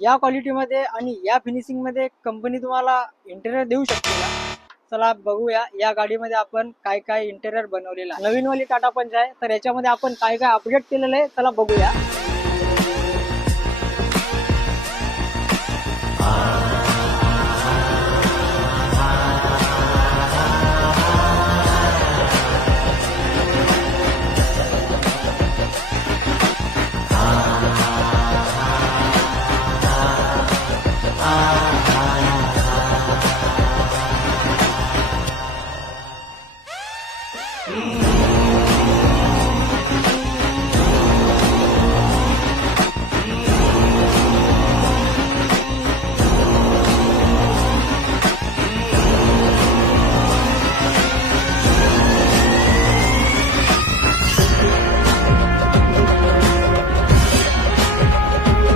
या क्वालिटीमध्ये आणि या फिनिशिंग मध्ये कंपनी तुम्हाला इंटेरियर देऊ शकते का? चला बघूया या गाडीमध्ये आपण काय काय इंटेरियर बनवलेलं आहे। नवीनवाली टाटा पंच आहे, तर याच्यामध्ये आपण काय काय अपडेट केलेलं आहे चला बघूया।